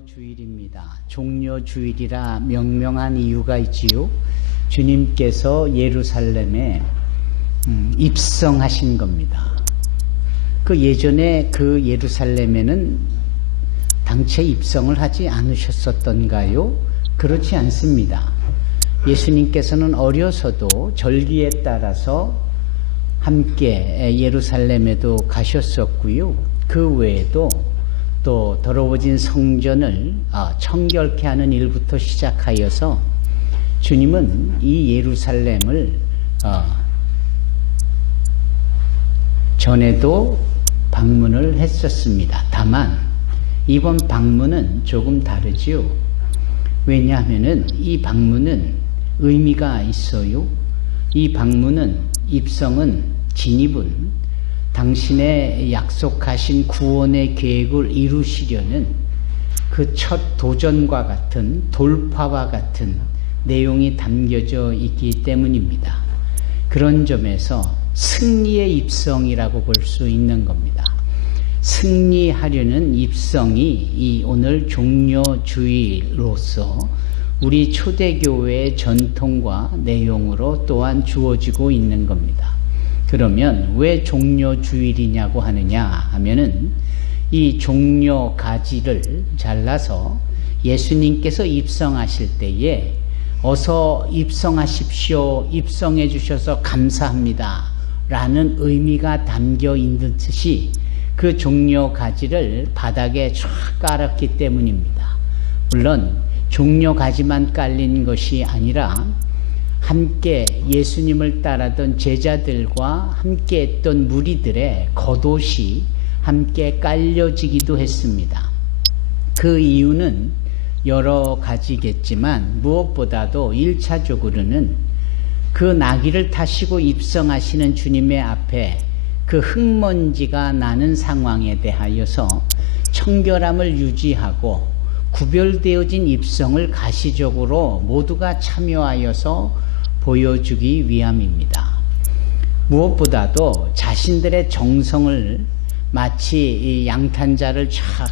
종려주일입니다. 종려주일이라 명명한 이유가 있지요. 주님께서 예루살렘에 입성하신 겁니다. 그 예전에 그 예루살렘에는 당최 입성을 하지 않으셨었던가요? 그렇지 않습니다. 예수님께서는 어려서도 절기에 따라서 함께 예루살렘에도 가셨었고요. 그 외에도 또 더러워진 성전을 청결케 하는 일부터 시작하여서 주님은 이 예루살렘을 전에도 방문을 했었습니다. 다만 이번 방문은 조금 다르지요. 왜냐하면은 이 방문은 의미가 있어요. 이 방문은 입성은 진입은 당신의 약속하신 구원의 계획을 이루시려는 그 첫 도전과 같은 돌파와 같은 내용이 담겨져 있기 때문입니다. 그런 점에서 승리의 입성이라고 볼 수 있는 겁니다. 승리하려는 입성이 이 오늘 종려주일로서 우리 초대교회의 전통과 내용으로 또한 주어지고 있는 겁니다. 그러면 왜 종려주일이냐고 하느냐 하면은 이 종려 가지를 잘라서 예수님께서 입성하실 때에 어서 입성하십시오. 입성해 주셔서 감사합니다. 라는 의미가 담겨 있는 듯이 그 종려 가지를 바닥에 쫙 깔았기 때문입니다. 물론 종려 가지만 깔린 것이 아니라 함께 예수님을 따르던 제자들과 함께 했던 무리들의 겉옷이 함께 깔려지기도 했습니다. 그 이유는 여러 가지겠지만 무엇보다도 1차적으로는 그 나귀를 타시고 입성하시는 주님의 앞에 그 흙먼지가 나는 상황에 대하여서 청결함을 유지하고 구별되어진 입성을 가시적으로 모두가 참여하여서 보여주기 위함입니다. 무엇보다도 자신들의 정성을 마치 양탄자를 촥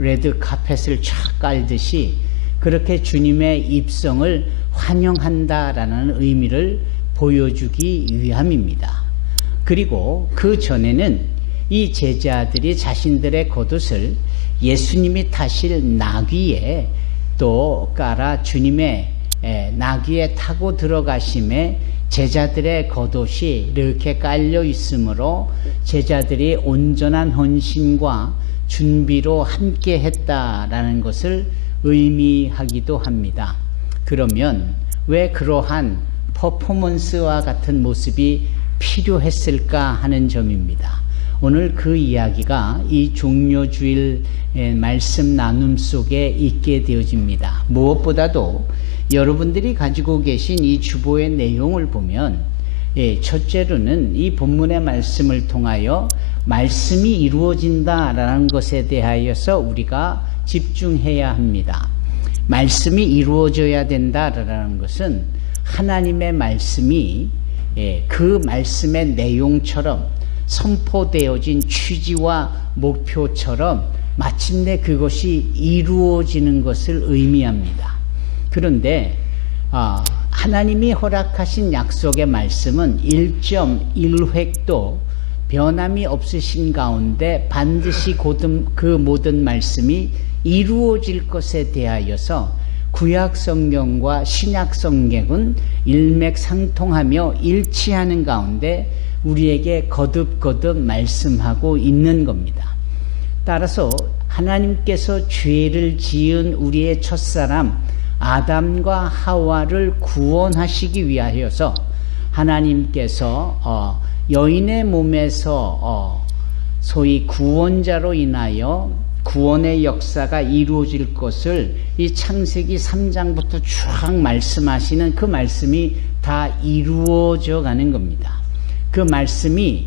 레드 카펫을 촥 깔듯이 그렇게 주님의 입성을 환영한다라는 의미를 보여주기 위함입니다. 그리고 그 전에는 이 제자들이 자신들의 겉옷을 예수님이 타실 나귀에 또 깔아 주님의 나귀에 타고 들어가심에 제자들의 겉옷이 이렇게 깔려 있으므로 제자들이 온전한 헌신과 준비로 함께 했다라는 것을 의미하기도 합니다. 그러면 왜 그러한 퍼포먼스와 같은 모습이 필요했을까 하는 점입니다. 오늘 그 이야기가 이 종려주일 말씀 나눔 속에 있게 되어집니다. 무엇보다도 여러분들이 가지고 계신 이 주보의 내용을 보면 첫째로는 이 본문의 말씀을 통하여 말씀이 이루어진다라는 것에 대하여서 우리가 집중해야 합니다. 말씀이 이루어져야 된다라는 것은 하나님의 말씀이 그 말씀의 내용처럼 선포되어진 취지와 목표처럼 마침내 그것이 이루어지는 것을 의미합니다. 그런데 하나님이 허락하신 약속의 말씀은 1.1획도 변함이 없으신 가운데 반드시 그 모든 말씀이 이루어질 것에 대하여서 구약 성경과 신약 성경은 일맥상통하며 일치하는 가운데 우리에게 거듭거듭 말씀하고 있는 겁니다. 따라서 하나님께서 죄를 지은 우리의 첫사람 아담과 하와를 구원하시기 위하여서 하나님께서 여인의 몸에서 소위 구원자로 인하여 구원의 역사가 이루어질 것을 이 창세기 3장부터 쭉 말씀하시는 그 말씀이 다 이루어져 가는 겁니다. 그 말씀이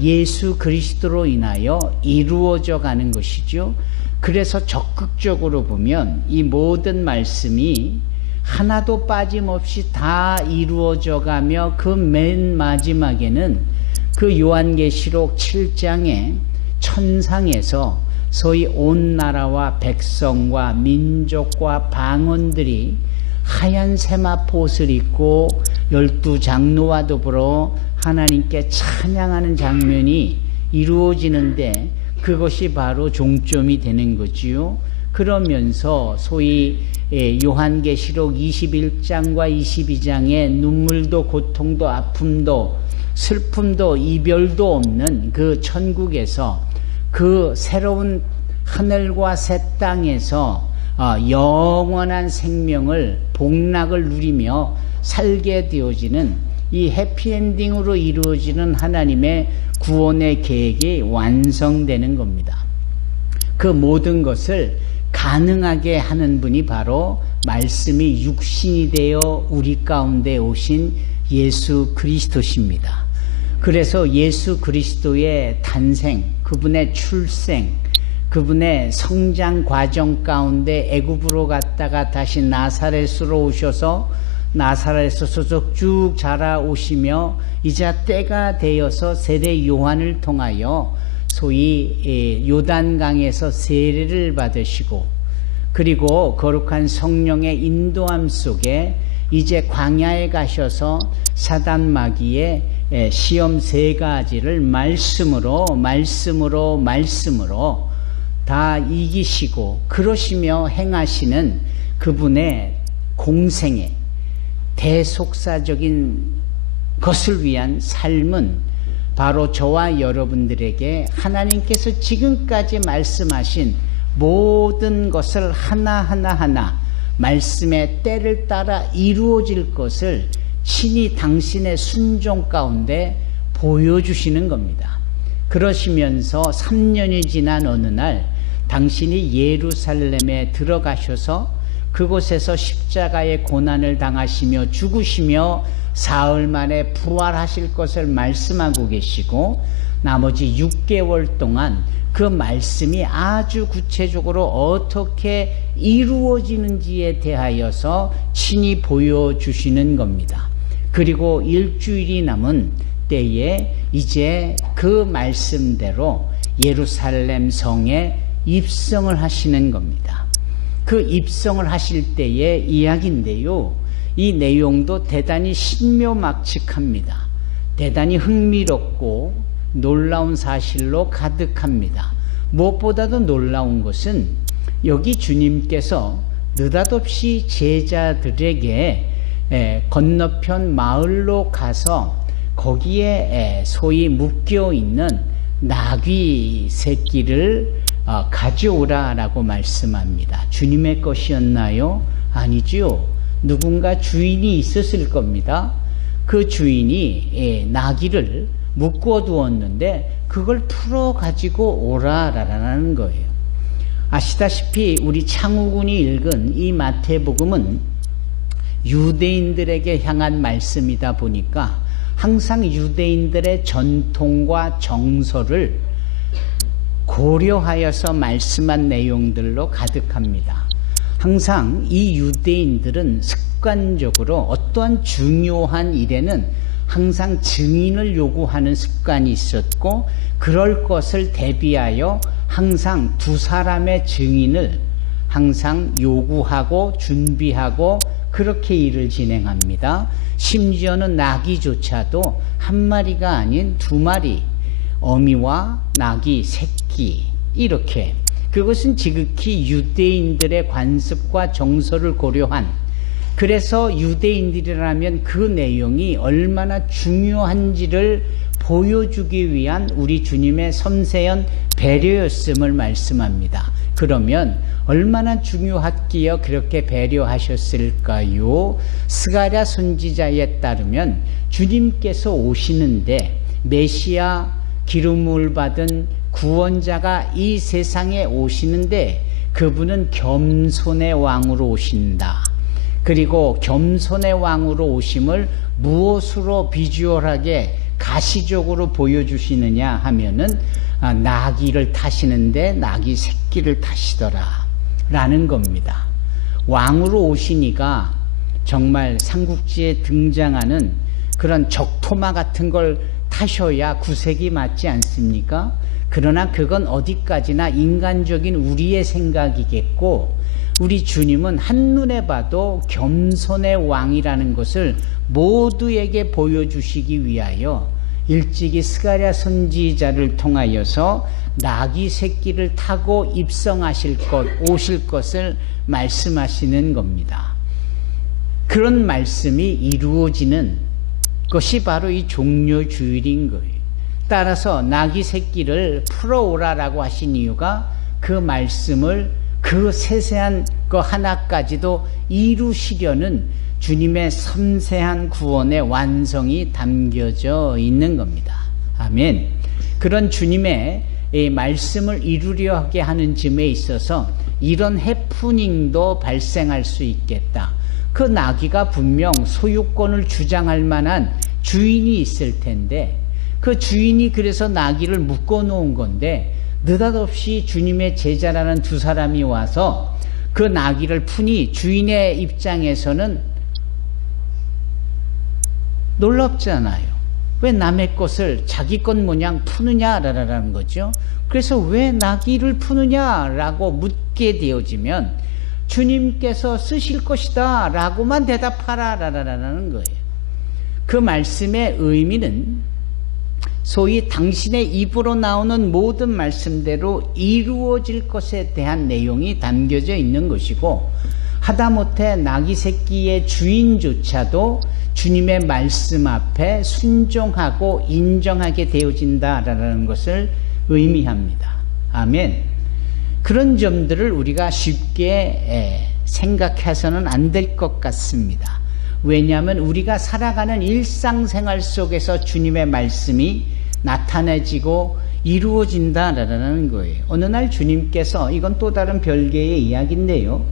예수 그리스도로 인하여 이루어져 가는 것이죠. 그래서 적극적으로 보면 이 모든 말씀이 하나도 빠짐없이 다 이루어져 가며 그 맨 마지막에는 그 요한계시록 7장의 천상에서 소위 온 나라와 백성과 민족과 방언들이 하얀 세마포 옷을 입고 12장로와 더불어 하나님께 찬양하는 장면이 이루어지는데 그것이 바로 종점이 되는 거지요. 그러면서 소위 요한계시록 21장과 22장에 눈물도 고통도 아픔도 슬픔도 이별도 없는 그 천국에서 그 새로운 하늘과 새 땅에서 영원한 생명을 복락을 누리며 살게 되어지는 이 해피엔딩으로 이루어지는 하나님의 구원의 계획이 완성되는 겁니다. 그 모든 것을 가능하게 하는 분이 바로 말씀이 육신이 되어 우리 가운데 오신 예수 그리스도십니다. 그래서 예수 그리스도의 탄생, 그분의 출생, 그분의 성장 과정 가운데 애굽으로 갔다가 다시 나사렛으로 오셔서 나사렛에서 쭉 자라오시며 이제 때가 되어서 세례 요한을 통하여 소위 요단강에서 세례를 받으시고 그리고 거룩한 성령의 인도함 속에 이제 광야에 가셔서 사단 마귀의 시험 3가지를 말씀으로 다 이기시고 그러시며 행하시는 그분의 공생애 대속사적인 것을 위한 삶은 바로 저와 여러분들에게 하나님께서 지금까지 말씀하신 모든 것을 하나하나 말씀의 때를 따라 이루어질 것을 친히 당신의 순종 가운데 보여주시는 겁니다. 그러시면서 3년이 지난 어느 날 당신이 예루살렘에 들어가셔서 그곳에서 십자가의 고난을 당하시며 죽으시며 사흘 만에 부활하실 것을 말씀하고 계시고 나머지 6개월 동안 그 말씀이 아주 구체적으로 어떻게 이루어지는지에 대하여서 친히 보여주시는 겁니다. 그리고 일주일이 남은 때에 이제 그 말씀대로 예루살렘 성에 입성을 하시는 겁니다. 그 입성을 하실 때의 이야기인데요. 이 내용도 대단히 신묘막측합니다. 대단히 흥미롭고 놀라운 사실로 가득합니다. 무엇보다도 놀라운 것은 여기 주님께서 느닷없이 제자들에게 건너편 마을로 가서 거기에 소위 묶여있는 나귀 새끼를 가져오라라고 말씀합니다. 주님의 것이었나요? 아니지요. 누군가 주인이 있었을 겁니다. 그 주인이 나귀를 묶어두었는데 그걸 풀어 가지고 오라라는 거예요. 아시다시피 우리 창우군이 읽은 이 마태복음은 유대인들에게 향한 말씀이다 보니까 항상 유대인들의 전통과 정서를 고려하여서 말씀한 내용들로 가득합니다. 항상 이 유대인들은 습관적으로 어떠한 중요한 일에는 항상 증인을 요구하는 습관이 있었고 그럴 것을 대비하여 항상 2사람의 증인을 항상 요구하고 준비하고 그렇게 일을 진행합니다. 심지어는 나귀조차도 한 마리가 아닌 2마리 어미와 나귀 새끼 이렇게 그것은 지극히 유대인들의 관습과 정서를 고려한 그래서 유대인들이라면 그 내용이 얼마나 중요한지를 보여주기 위한 우리 주님의 섬세한 배려였음을 말씀합니다. 그러면 얼마나 중요했기에 그렇게 배려하셨을까요? 스가랴 선지자에 따르면 주님께서 오시는데 메시아 기름을 받은 구원자가 이 세상에 오시는데 그분은 겸손의 왕으로 오신다. 그리고 겸손의 왕으로 오심을 무엇으로 비주얼하게 가시적으로 보여주시느냐 하면은 나귀를 타시는데 나귀 새끼를 타시더라 라는 겁니다. 왕으로 오시니까 정말 삼국지에 등장하는 그런 적토마 같은 걸 타셔야 구색이 맞지 않습니까? 그러나 그건 어디까지나 인간적인 우리의 생각이겠고, 우리 주님은 한눈에 봐도 겸손의 왕이라는 것을 모두에게 보여주시기 위하여 일찍이 스가랴 선지자를 통하여서 나귀 새끼를 타고 오실 것을 말씀하시는 겁니다. 그런 말씀이 이루어지는 것이 바로 이 종려주일인 거예요. 따라서 나귀 새끼를 풀어오라라고 하신 이유가 그 말씀을 그 세세한 그 하나까지도 이루시려는 주님의 섬세한 구원의 완성이 담겨져 있는 겁니다. 아멘. 그런 주님의 이 말씀을 이루려 하게 하는 점에 있어서 이런 해프닝도 발생할 수 있겠다. 그 나귀가 분명 소유권을 주장할 만한 주인이 있을 텐데, 그 주인이 그래서 나귀를 묶어 놓은 건데, 느닷없이 주님의 제자라는 두 사람이 와서 그 나귀를 푸니 주인의 입장에서는 놀랍잖아요. 왜 남의 것을 자기 것 모양 푸느냐라는 거죠. 그래서 왜 나귀를 푸느냐라고 묻게 되어지면 주님께서 쓰실 것이다 라고만 대답하라라는 거예요. 그 말씀의 의미는 소위 당신의 입으로 나오는 모든 말씀대로 이루어질 것에 대한 내용이 담겨져 있는 것이고, 하다못해 나귀 새끼의 주인조차도 주님의 말씀 앞에 순종하고 인정하게 되어진다라는 것을 의미합니다. 아멘. 그런 점들을 우리가 쉽게 생각해서는 안 될 것 같습니다. 왜냐하면 우리가 살아가는 일상생활 속에서 주님의 말씀이 나타내지고 이루어진다라는 거예요. 어느 날 주님께서, 이건 또 다른 별개의 이야기인데요,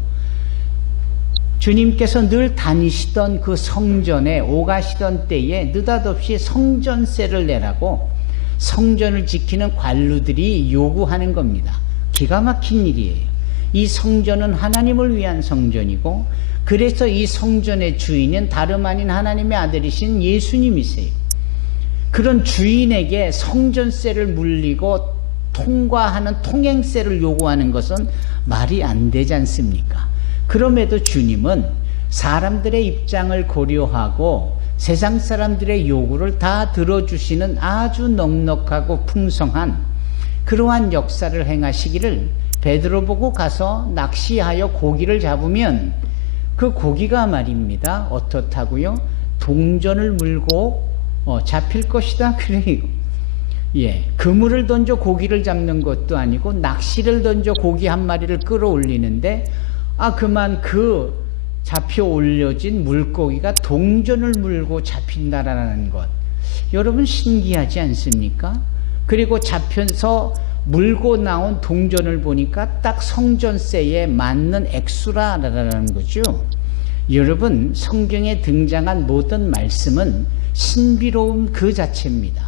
주님께서 늘 다니시던 그 성전에 오가시던 때에 느닷없이 성전세를 내라고 성전을 지키는 관루들이 요구하는 겁니다. 기가 막힌 일이에요. 이 성전은 하나님을 위한 성전이고, 그래서 이 성전의 주인은 다름 아닌 하나님의 아들이신 예수님이세요. 그런 주인에게 성전세를 물리고 통과하는 통행세를 요구하는 것은 말이 안 되지 않습니까? 그럼에도 주님은 사람들의 입장을 고려하고 세상 사람들의 요구를 다 들어주시는 아주 넉넉하고 풍성한 그러한 역사를 행하시기를, 베드로 보고 가서 낚시하여 고기를 잡으면 그 고기가 말입니다, 어떻다고요? 동전을 물고 잡힐 것이다 그래요. 그물을 던져 고기를 잡는 것도 아니고 낚시를 던져 고기 한 마리를 끌어올리는데, 그만 그 잡혀 올려진 물고기가 동전을 물고 잡힌다라는 것, 여러분 신기하지 않습니까? 그리고 잡혀서 물고 나온 동전을 보니까 딱 성전세에 맞는 액수라라는 거죠. 여러분, 성경에 등장한 모든 말씀은 신비로움 그 자체입니다.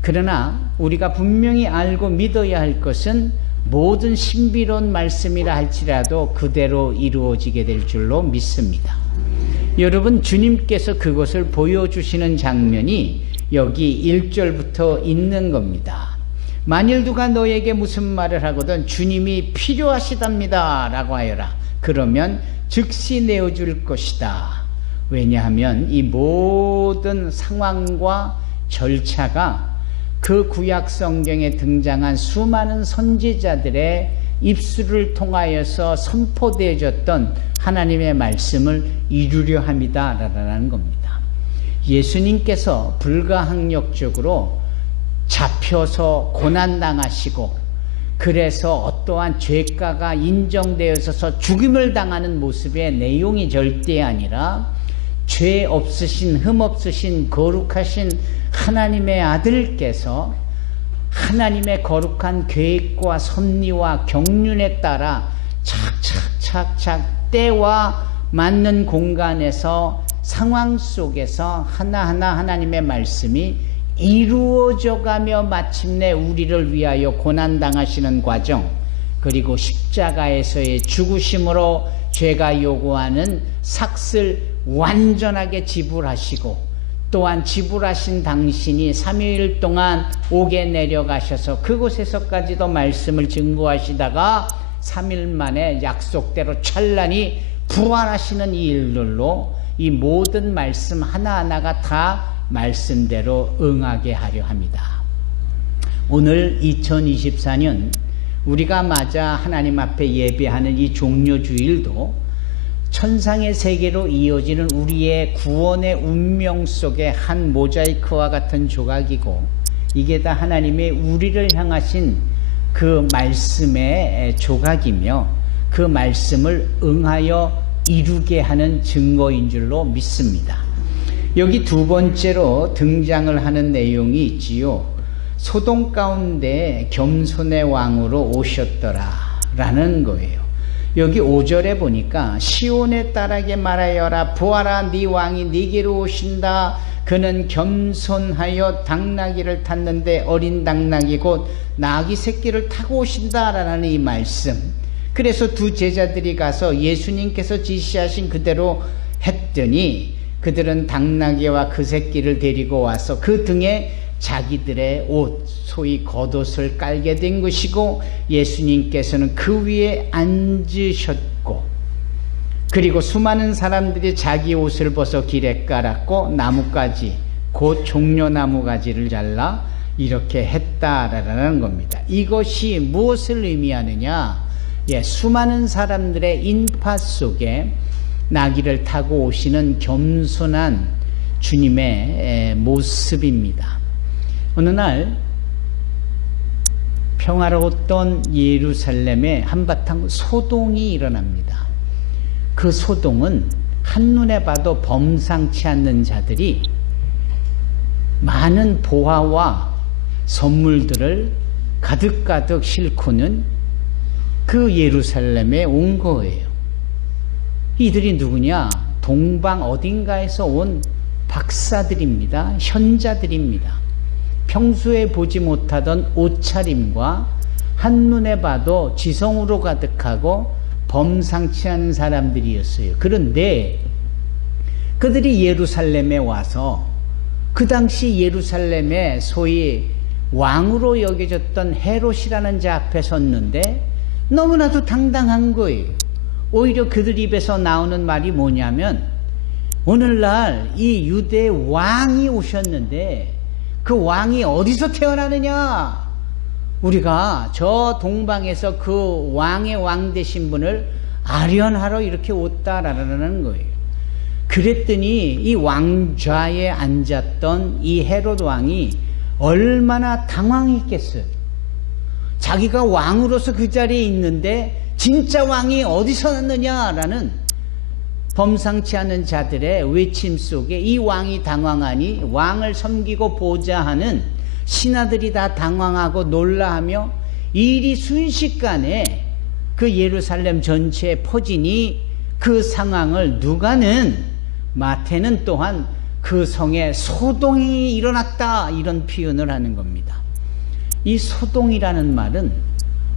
그러나 우리가 분명히 알고 믿어야 할 것은 모든 신비로운 말씀이라 할지라도 그대로 이루어지게 될 줄로 믿습니다. 여러분, 주님께서 그것을 보여주시는 장면이 여기 1절부터 있는 겁니다. 만일 누가 너에게 무슨 말을 하거든 주님이 필요하시답니다 라고 하여라. 그러면 즉시 내어줄 것이다. 왜냐하면 이 모든 상황과 절차가 그 구약 성경에 등장한 수많은 선지자들의 입술을 통하여서 선포되어졌던 하나님의 말씀을 이루려 합니다라는 겁니다. 예수님께서 불가항력적으로 잡혀서 고난당하시고, 그래서 어떠한 죄가가 인정되어서 죽임을 당하는 모습의 내용이 절대 아니라, 죄 없으신, 흠 없으신, 거룩하신 하나님의 아들께서 하나님의 거룩한 계획과 섭리와 경륜에 따라 착착착착 때와 맞는 공간에서 상황 속에서 하나하나 하나님의 말씀이 이루어져가며 마침내 우리를 위하여 고난당하시는 과정, 그리고 십자가에서의 죽으심으로 죄가 요구하는 삭을 완전하게 지불하시고 또한 지불하신 당신이 3일 동안 옥에 내려가셔서 그곳에서까지도 말씀을 증거하시다가 3일 만에 약속대로 찬란히 부활하시는 이 일들로 이 모든 말씀 하나하나가 다 말씀대로 응하게 하려 합니다. 오늘 2024년 우리가 맞아 하나님 앞에 예배하는 이 종료주일도 천상의 세계로 이어지는 우리의 구원의 운명 속의 한 모자이크와 같은 조각이고, 이게 다 하나님의 우리를 향하신 그 말씀의 조각이며 그 말씀을 응하여 이루게 하는 증거인 줄로 믿습니다. 여기 두 번째로 등장을 하는 내용이 있지요. 소동 가운데 겸손의 왕으로 오셨더라 라는 거예요. 여기 5절에 보니까 시온의 딸에게 말하여라, 보아라, 네 왕이 네게로 오신다. 그는 겸손하여 당나귀를 탔는데 어린 당나귀 곧 나귀 새끼를 타고 오신다 라는 이 말씀. 그래서 두 제자들이 가서 예수님께서 지시하신 그대로 했더니 그들은 당나귀와 그 새끼를 데리고 와서 그 등에 자기들의 옷, 소위 겉옷을 깔게 된 것이고, 예수님께서는 그 위에 앉으셨고, 그리고 수많은 사람들이 자기 옷을 벗어 길에 깔았고 나뭇가지, 곧 종려나무 가지를 잘라 이렇게 했다라는 겁니다. 이것이 무엇을 의미하느냐? 수많은 사람들의 인파 속에 나귀를 타고 오시는 겸손한 주님의 모습입니다. 어느 날 평화로웠던 예루살렘에 한바탕 소동이 일어납니다. 그 소동은 한눈에 봐도 범상치 않는 자들이 많은 보화와 선물들을 가득가득 싣고는 그 예루살렘에 온 거예요. 이들이 누구냐? 동방 어딘가에서 온 박사들입니다. 현자들입니다. 평소에 보지 못하던 옷차림과 한눈에 봐도 지성으로 가득하고 범상치 않은 사람들이었어요. 그런데 그들이 예루살렘에 와서 그 당시 예루살렘에 소위 왕으로 여겨졌던 헤롯이라는 자 앞에 섰는데 너무나도 당당한 거예요. 오히려 그들 입에서 나오는 말이 뭐냐면, 오늘날 이 유대 왕이 오셨는데 그 왕이 어디서 태어나느냐? 우리가 저 동방에서 그 왕의 왕 되신 분을 아련하러 이렇게 왔다라는 거예요. 그랬더니 이 왕좌에 앉았던 이 헤롯 왕이 얼마나 당황했겠어요. 자기가 왕으로서 그 자리에 있는데 진짜 왕이 어디서 났느냐라는 범상치 않은 자들의 외침 속에 이 왕이 당황하니 왕을 섬기고 보자 하는 신하들이 다 당황하고 놀라하며 일이 순식간에 그 예루살렘 전체에 퍼지니 그 상황을 누가는, 마태는 또한 그 성에 소동이 일어났다 이런 표현을 하는 겁니다. 이 소동이라는 말은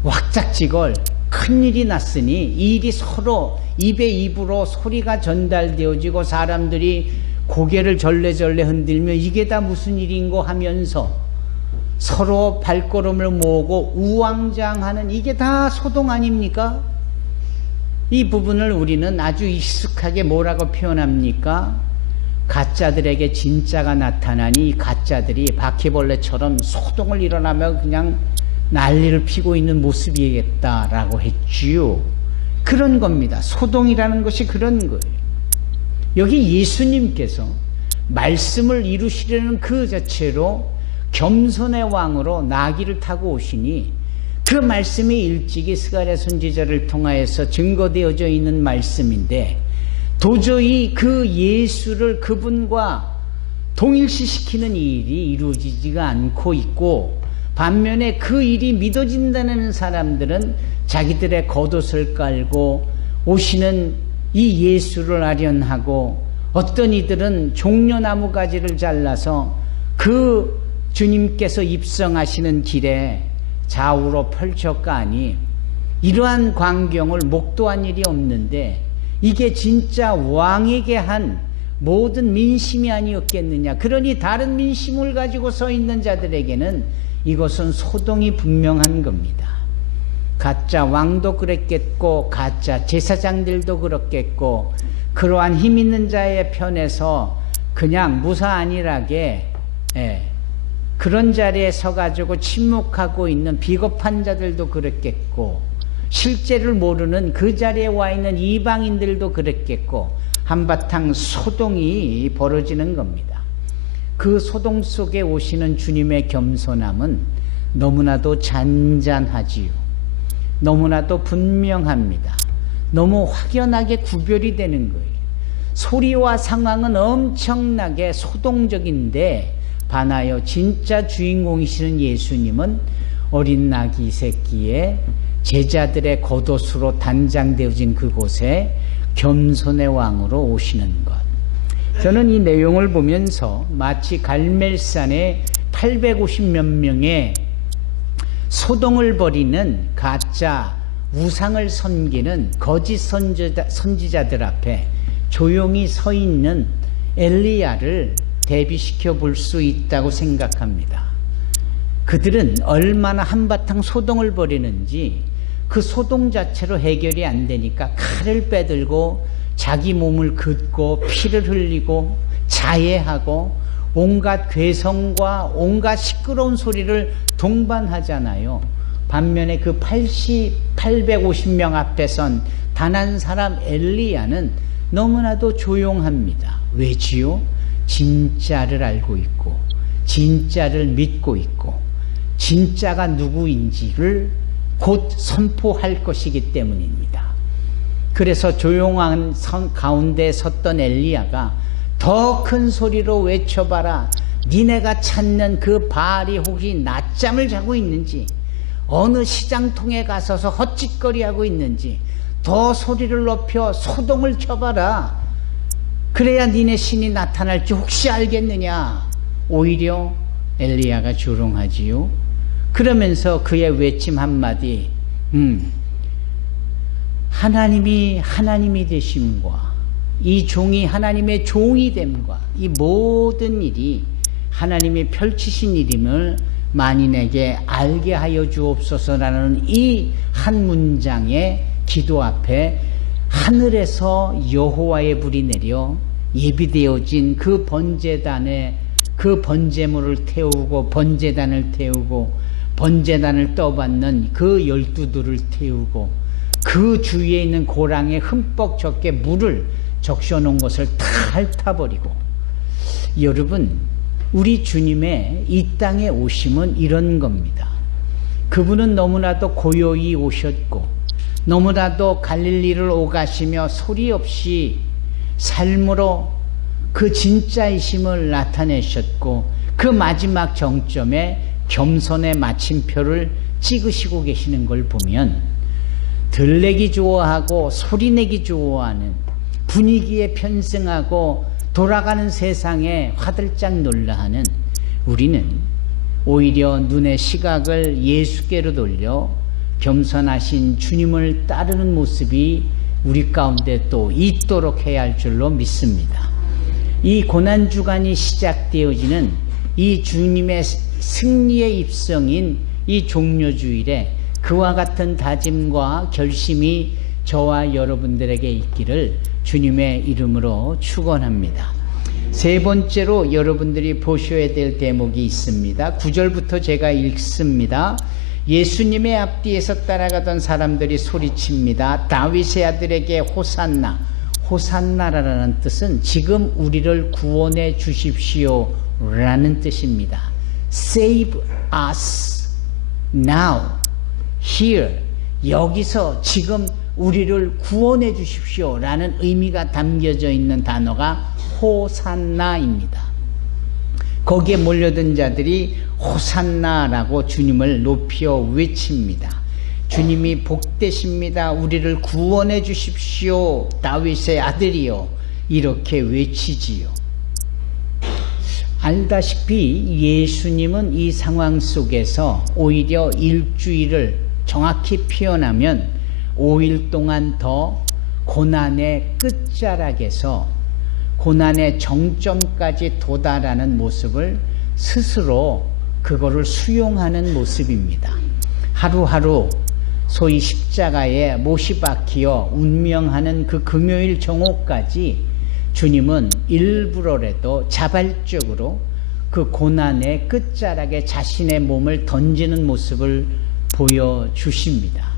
왁작지껄 큰일이 났으니 이 일이 서로 입에 입으로 소리가 전달되어지고 사람들이 고개를 절레절레 흔들며 이게 다 무슨 일인고 하면서 서로 발걸음을 모으고 우왕좌왕하는, 이게 다 소동 아닙니까? 이 부분을 우리는 아주 익숙하게 뭐라고 표현합니까? 가짜들에게 진짜가 나타나니 이 가짜들이 바퀴벌레처럼 소동을 일어나며 그냥 난리를 피고 있는 모습이겠다라고 했지요. 그런 겁니다. 소동이라는 것이 그런 거예요. 여기 예수님께서 말씀을 이루시려는 그 자체로 겸손의 왕으로 나귀를 타고 오시니 그 말씀이 일찍이 스가랴 선지자를 통하여서 증거되어져 있는 말씀인데, 도저히 그 예수를 그분과 동일시시키는 일이 이루어지지가 않고 있고, 반면에 그 일이 믿어진다는 사람들은 자기들의 겉옷을 깔고 오시는 이 예수를 아련하고, 어떤 이들은 종려나무 가지를 잘라서 그 주님께서 입성하시는 길에 좌우로 펼쳐 까니, 이러한 광경을 목도한 일이 없는데 이게 진짜 왕에게 한 모든 민심이 아니었겠느냐. 그러니 다른 민심을 가지고 서 있는 자들에게는 이것은 소동이 분명한 겁니다. 가짜 왕도 그랬겠고 가짜 제사장들도 그렇겠고 그러한 힘 있는 자의 편에서 그냥 무사안일하게 그런 자리에 서가지고 침묵하고 있는 비겁한 자들도 그랬겠고 실제를 모르는 그 자리에 와 있는 이방인들도 그랬겠고 한바탕 소동이 벌어지는 겁니다. 그 소동 속에 오시는 주님의 겸손함은 너무나도 잔잔하지요. 너무나도 분명합니다. 너무 확연하게 구별이 되는 거예요. 소리와 상황은 엄청나게 소동적인데 반하여 진짜 주인공이시는 예수님은 어린 나귀 새끼에 제자들의 겉옷으로 단장되어진 그곳에 겸손의 왕으로 오시는 것. 저는 이 내용을 보면서 마치 갈멜산에 850몇 명의 소동을 벌이는 가짜 우상을 섬기는 거짓 선지자들 앞에 조용히 서 있는 엘리야를 대비시켜 볼 수 있다고 생각합니다. 그들은 얼마나 한바탕 소동을 벌이는지 그 소동 자체로 해결이 안 되니까 칼을 빼들고 자기 몸을 긋고 피를 흘리고 자해하고 온갖 괴성과 온갖 시끄러운 소리를 동반하잖아요. 반면에 그 850명 앞에 선 단 한 사람 엘리야는 너무나도 조용합니다. 왜지요? 진짜를 알고 있고 진짜를 믿고 있고 진짜가 누구인지를 곧 선포할 것이기 때문입니다. 그래서 조용한 성 가운데 섰던 엘리야가 더 큰 소리로 외쳐봐라. 니네가 찾는 그 바알이 혹시 낮잠을 자고 있는지 어느 시장통에 가서서 헛짓거리하고 있는지 더 소리를 높여 소동을 켜봐라. 그래야 니네 신이 나타날지 혹시 알겠느냐. 오히려 엘리야가 조롱하지요. 그러면서 그의 외침 한마디 하나님이 되심과 이 종이 하나님의 종이 됨과 이 모든 일이 하나님이 펼치신 일임을 만인에게 알게 하여 주옵소서라는 이 한 문장의 기도 앞에 하늘에서 여호와의 불이 내려 예비되어진 그 번제단에 그 번제물을 태우고 번제단을 태우고 번제단을 떠받는 그 12돌을 태우고 그 주위에 있는 고랑에 흠뻑 적게 물을 적셔놓은 것을 다 핥아버리고. 여러분, 우리 주님의 이 땅에 오심은 이런 겁니다. 그분은 너무나도 고요히 오셨고 너무나도 갈릴리를 오가시며 소리 없이 삶으로 그 진짜이심을 나타내셨고 그 마지막 정점에 겸손의 마침표를 찍으시고 계시는 걸 보면 들내기 좋아하고 소리내기 좋아하는 분위기에 편승하고 돌아가는 세상에 화들짝 놀라하는 우리는 오히려 눈의 시각을 예수께로 돌려 겸손하신 주님을 따르는 모습이 우리 가운데 또 있도록 해야 할 줄로 믿습니다. 이 고난주간이 시작되어지는 이 주님의 승리의 입성인 이 종료주일에 그와 같은 다짐과 결심이 저와 여러분들에게 있기를 주님의 이름으로 축원합니다. 세 번째로 여러분들이 보셔야 될 대목이 있습니다. 9절부터 제가 읽습니다. 예수님의 앞뒤에서 따라가던 사람들이 소리칩니다. 다윗의 아들에게 호산나. 호산나라는 뜻은 지금 우리를 구원해 주십시오 라는 뜻입니다. Save us now, here. 여기서 지금 우리를 구원해 주십시오 라는 의미가 담겨져 있는 단어가 호산나입니다. 거기에 몰려든 자들이 호산나라고 주님을 높여 외칩니다. 주님이 복되십니다. 우리를 구원해 주십시오. 다윗의 아들이요. 이렇게 외치지요. 알다시피 예수님은 이 상황 속에서 오히려 일주일을 정확히 표현하면 5일 동안 더 고난의 끝자락에서 고난의 정점까지 도달하는 모습을 스스로 그거를 수용하는 모습입니다. 하루하루 소위 십자가에 못이 박히어 운명하는 그 금요일 정오까지 주님은 일부러라도 자발적으로 그 고난의 끝자락에 자신의 몸을 던지는 모습을 보여주십니다.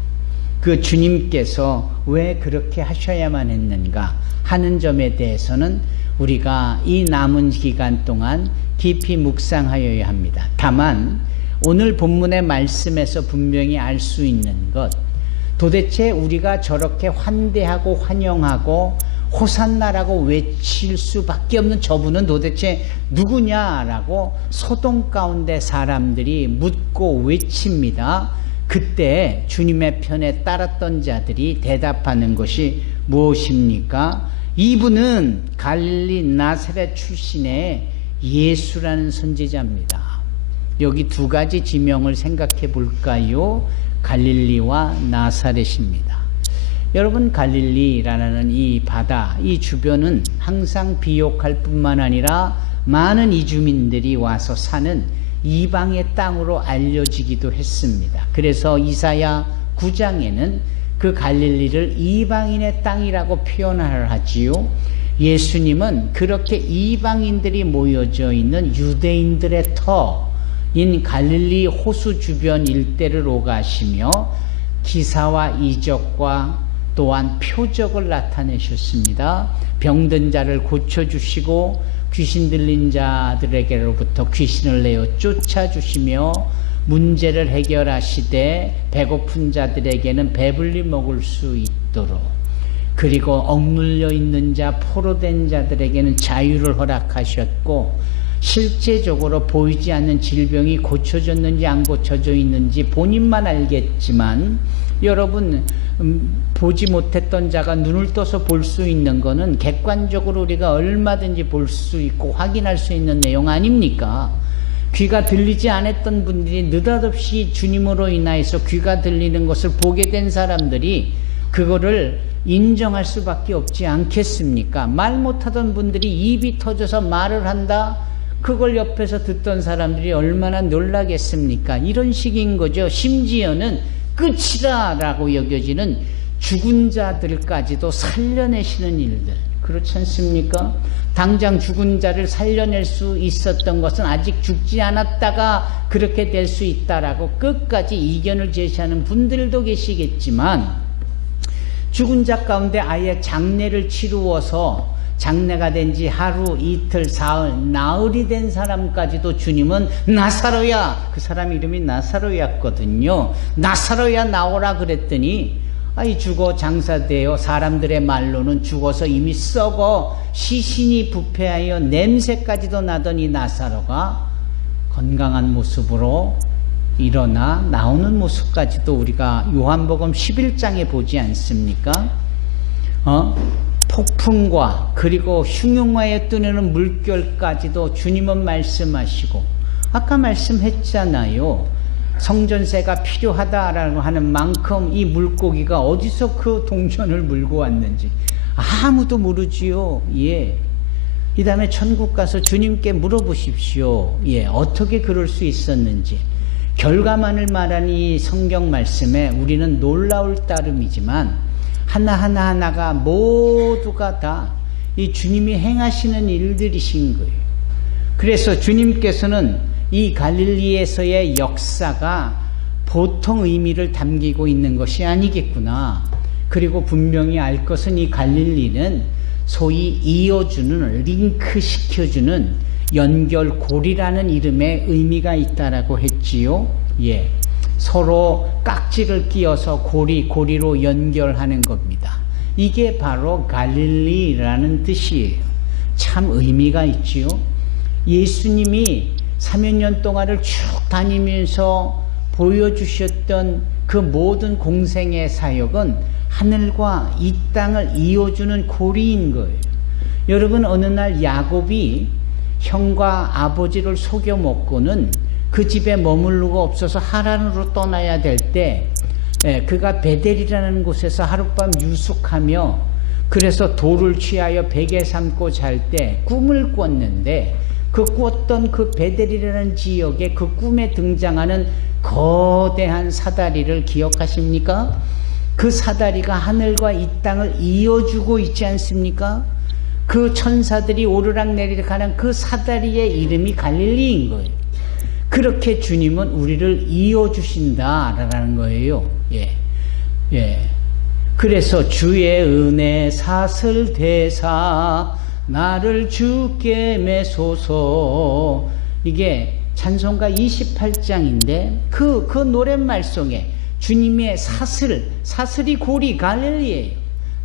그 주님께서 왜 그렇게 하셔야만 했는가 하는 점에 대해서는 우리가 이 남은 기간 동안 깊이 묵상하여야 합니다. 다만 오늘 본문의 말씀에서 분명히 알 수 있는 것, 도대체 우리가 저렇게 환대하고 환영하고 호산나라고 외칠 수밖에 없는 저분은 도대체 누구냐라고 소동 가운데 사람들이 묻고 외칩니다. 그때 주님의 편에 따랐던 자들이 대답하는 것이 무엇입니까? 이분은 갈릴리 나사렛 출신의 예수라는 선지자입니다. 여기 두 가지 지명을 생각해 볼까요? 갈릴리와 나사렛입니다. 여러분, 갈릴리라는 이 바다, 이 주변은 항상 비옥할 뿐만 아니라 많은 이주민들이 와서 사는 이방의 땅으로 알려지기도 했습니다. 그래서 이사야 9장에는 그 갈릴리를 이방인의 땅이라고 표현을 하지요. 예수님은 그렇게 이방인들이 모여져 있는 유대인들의 터인 갈릴리 호수 주변 일대를 오가시며 기사와 이적과 또한 표적을 나타내셨습니다. 병든 자를 고쳐주시고 귀신 들린 자들에게로부터 귀신을 내어 쫓아주시며 문제를 해결하시되 배고픈 자들에게는 배불리 먹을 수 있도록, 그리고 억눌려 있는 자, 포로된 자들에게는 자유를 허락하셨고, 실제적으로 보이지 않는 질병이 고쳐졌는지 안 고쳐져 있는지 본인만 알겠지만, 여러분, 보지 못했던 자가 눈을 떠서 볼 수 있는 거는 객관적으로 우리가 얼마든지 볼 수 있고 확인할 수 있는 내용 아닙니까? 귀가 들리지 않았던 분들이 느닷없이 주님으로 인하여서 귀가 들리는 것을 보게 된 사람들이 그거를 인정할 수밖에 없지 않겠습니까? 말 못하던 분들이 입이 터져서 말을 한다? 그걸 옆에서 듣던 사람들이 얼마나 놀라겠습니까? 이런 식인 거죠. 심지어는 끝이다 라고 여겨지는 죽은 자들까지도 살려내시는 일들, 그렇지 않습니까? 당장 죽은 자를 살려낼 수 있었던 것은 아직 죽지 않았다가 그렇게 될 수 있다라고 끝까지 이견을 제시하는 분들도 계시겠지만, 죽은 자 가운데 아예 장례를 치루어서 장례가 된 지 하루, 이틀, 사흘, 나흘이 된 사람까지도 주님은 나사로야, 그 사람 이름이 나사로였거든요. 나사로야 나오라 그랬더니 아이 죽어 장사되어, 사람들의 말로는 죽어서 이미 썩어 시신이 부패하여 냄새까지도 나던 이 나사로가 건강한 모습으로 일어나 나오는 모습까지도 우리가 요한복음 11장에 보지 않습니까? 폭풍과 그리고 흉흉하여 뜨는 물결까지도 주님은 말씀하시고, 아까 말씀했잖아요. 성전세가 필요하다라고 하는 만큼 이 물고기가 어디서 그 동전을 물고 왔는지 아무도 모르지요. 예. 이 다음에 천국 가서 주님께 물어보십시오. 예. 어떻게 그럴 수 있었는지. 결과만을 말한 이 성경 말씀에 우리는 놀라울 따름이지만 하나가 모두가 다 이 주님이 행하시는 일들이신 거예요. 그래서 주님께서는 이 갈릴리에서의 역사가 보통 의미를 담기고 있는 것이 아니겠구나. 그리고 분명히 알 것은 이 갈릴리는 소위 이어주는, 링크시켜주는 연결고리라는 이름의 의미가 있다라고 했지요. 예. 서로 깍지를 끼워서 고리로 연결하는 겁니다. 이게 바로 갈릴리라는 뜻이에요. 참 의미가 있지요. 예수님이 3년 동안을 쭉 다니면서 보여주셨던 그 모든 공생의 사역은 하늘과 이 땅을 이어주는 고리인 거예요. 여러분, 어느 날 야곱이 형과 아버지를 속여 먹고는 그 집에 머무르고 없어서 하란으로 떠나야 될 때, 그가 베델이라는 곳에서 하룻밤 유숙하며 그래서 돌을 취하여 베개 삼고 잘 때 꿈을 꿨는데 그 꿨던 그 베델이라는 지역에 그 꿈에 등장하는 거대한 사다리를 기억하십니까? 그 사다리가 하늘과 이 땅을 이어주고 있지 않습니까? 그 천사들이 오르락내리락 하는 그 사다리의 이름이 갈릴리인 거예요. 그렇게 주님은 우리를 이어주신다라는 거예요. 그래서 주의 은혜 사슬 대사 나를 주께 매소서, 이게 찬송가 28장인데 그 노랫말 속에 주님의 사슬이 고리 갈릴리예요.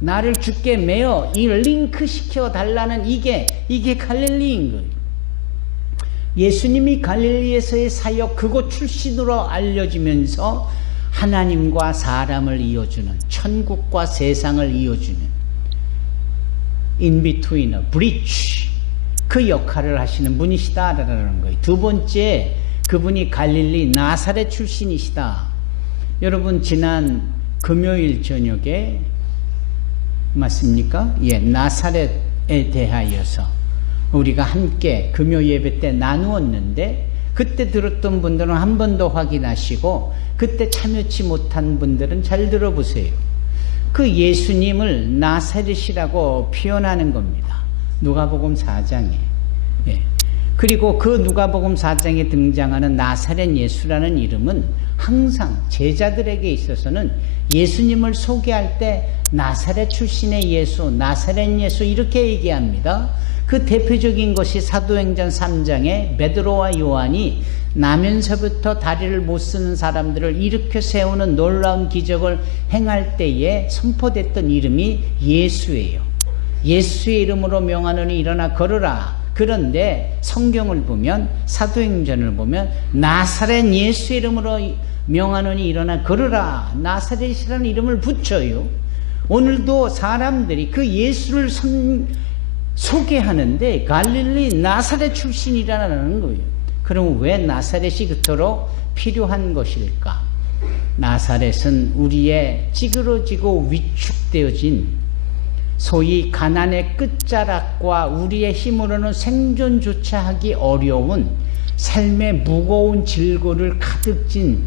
나를 주께 매어 이 링크 시켜 달라는 이게 갈릴리인 거예요. 예수님이 갈릴리에서의 사역 그곳 출신으로 알려지면서 하나님과 사람을 이어주는, 천국과 세상을 이어주는 인비트위너, 브리지, 그 역할을 하시는 분이시다라는 거예요. 두 번째, 그분이 갈릴리 나사렛 출신이시다. 여러분 지난 금요일 저녁에 맞습니까? 나사렛에 대하여서 우리가 함께 금요 예배 때 나누었는데 그때 들었던 분들은 한 번 더 확인하시고 그때 참여치 못한 분들은 잘 들어보세요. 그 예수님을 나사렛이라고 표현하는 겁니다. 누가복음 4장에. 그리고 그 누가복음 4장에 등장하는 나사렛 예수라는 이름은 항상 제자들에게 있어서는 예수님을 소개할 때 나사렛 출신의 예수, 나사렛 예수 이렇게 얘기합니다. 그 대표적인 것이 사도행전 3장에 베드로와 요한이 나면서부터 다리를 못 쓰는 사람들을 일으켜 세우는 놀라운 기적을 행할 때에 선포됐던 이름이 예수예요. 예수의 이름으로 명하노니 일어나 걸으라. 그런데 성경을 보면, 사도행전을 보면 나사렛 예수 이름으로 명하노니 일어나 걸으라, 나사렛이라는 이름을 붙여요. 오늘도 사람들이 그 예수를 소개하는데 갈릴리 나사렛 출신이라는 거예요. 그럼 왜 나사렛이 그토록 필요한 것일까? 나사렛은 우리의 찌그러지고 위축되어진 소위 가난의 끝자락과 우리의 힘으로는 생존조차 하기 어려운 삶의 무거운 질고를 가득 진,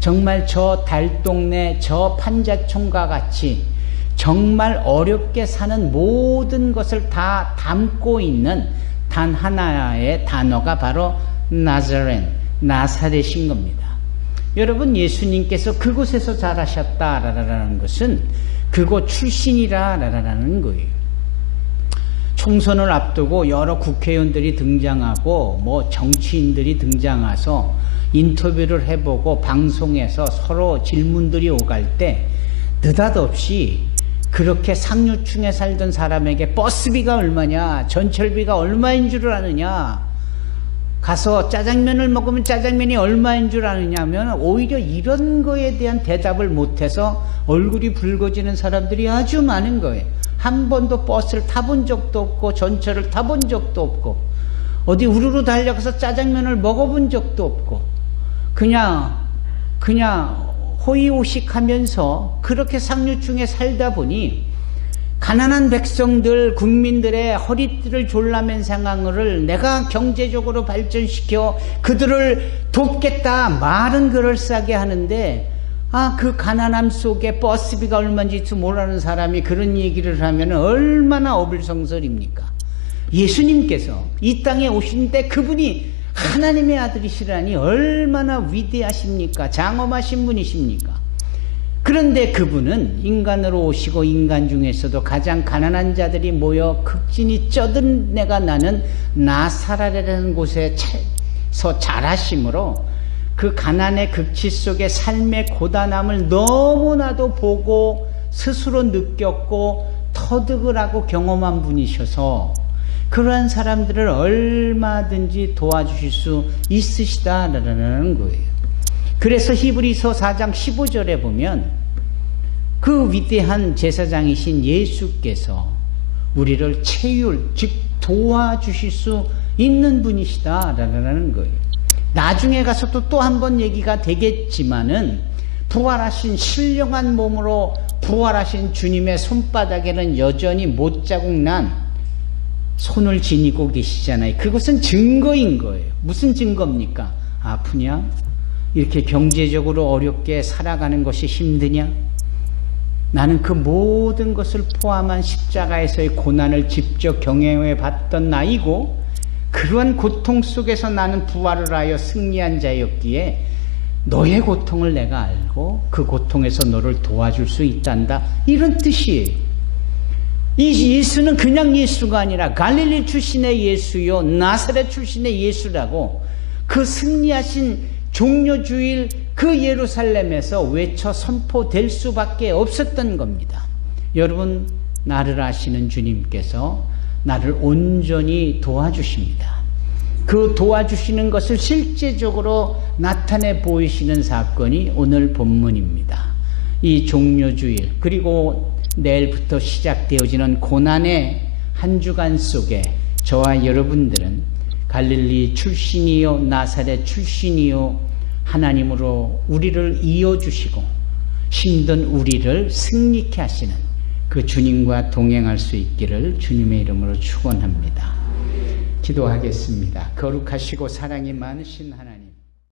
정말 저 달동네 저 판자촌과 같이 정말 어렵게 사는 모든 것을 다 담고 있는 단 하나의 단어가 바로 나사렛인 겁니다. 여러분, 예수님께서 그곳에서 자라셨다라는 것은 그곳 출신이라라는 거예요. 총선을 앞두고 여러 국회의원들이 등장하고 뭐 정치인들이 등장해서 인터뷰를 해보고 방송에서 서로 질문들이 오갈 때 느닷없이 그렇게 상류층에 살던 사람에게 버스비가 얼마냐, 전철비가 얼마인 줄 아느냐, 가서 짜장면을 먹으면 짜장면이 얼마인 줄 아느냐 하면 오히려 이런 거에 대한 대답을 못해서 얼굴이 붉어지는 사람들이 아주 많은 거예요. 한 번도 버스를 타본 적도 없고 전철을 타본 적도 없고 어디 우르르 달려가서 짜장면을 먹어본 적도 없고 그냥 호의호식하면서 그렇게 상류층에 살다 보니 가난한 백성들, 국민들의 허리띠를 졸라맨 상황을 내가 경제적으로 발전시켜 그들을 돕겠다 말은 그럴싸하게 하는데, 그 가난함 속에 버스비가 얼마인지 모르는 사람이 그런 얘기를 하면 얼마나 어불성설입니까? 예수님께서 이 땅에 오시는데 그분이 하나님의 아들이시라니 얼마나 위대하십니까? 장엄하신 분이십니까? 그런데 그분은 인간으로 오시고 인간 중에서도 가장 가난한 자들이 모여 극진히 쩌든내가 나는 나사렛이라는 곳에서 자라심으로 그 가난의 극치 속에 삶의 고단함을 너무나도 보고 스스로 느꼈고 터득을 하고 경험한 분이셔서 그러한 사람들을 얼마든지 도와주실 수 있으시다라는 거예요. 그래서 히브리서 4장 15절에 보면 그 위대한 제사장이신 예수께서 우리를 체휼, 즉 도와주실 수 있는 분이시다라는 거예요. 나중에 가서 또 한 번 얘기가 되겠지만은 부활하신 신령한 몸으로 부활하신 주님의 손바닥에는 여전히 못자국 난 손을 지니고 계시잖아요. 그것은 증거인 거예요. 무슨 증거입니까? 아프냐? 이렇게 경제적으로 어렵게 살아가는 것이 힘드냐? 나는 그 모든 것을 포함한 십자가에서의 고난을 직접 경험해 봤던 나이고, 그러한 고통 속에서 나는 부활을 하여 승리한 자였기에 너의 고통을 내가 알고 그 고통에서 너를 도와줄 수 있단다, 이런 뜻이에요. 이 예수는 그냥 예수가 아니라 갈릴리 출신의 예수요, 나사렛 출신의 예수라고 그 승리하신 종려주일 그 예루살렘에서 외쳐 선포될 수밖에 없었던 겁니다. 여러분, 나를 아시는 주님께서 나를 온전히 도와주십니다. 그 도와주시는 것을 실제적으로 나타내 보이시는 사건이 오늘 본문입니다. 이 종려주일, 그리고 내일부터 시작되어지는 고난의 한 주간 속에 저와 여러분들은 갈릴리 출신이요, 나사렛 출신이요, 하나님으로 우리를 이어주시고 힘든 우리를 승리케 하시는 그 주님과 동행할 수 있기를 주님의 이름으로 축원합니다. 기도하겠습니다. 거룩하시고 사랑이 많으신 하나님,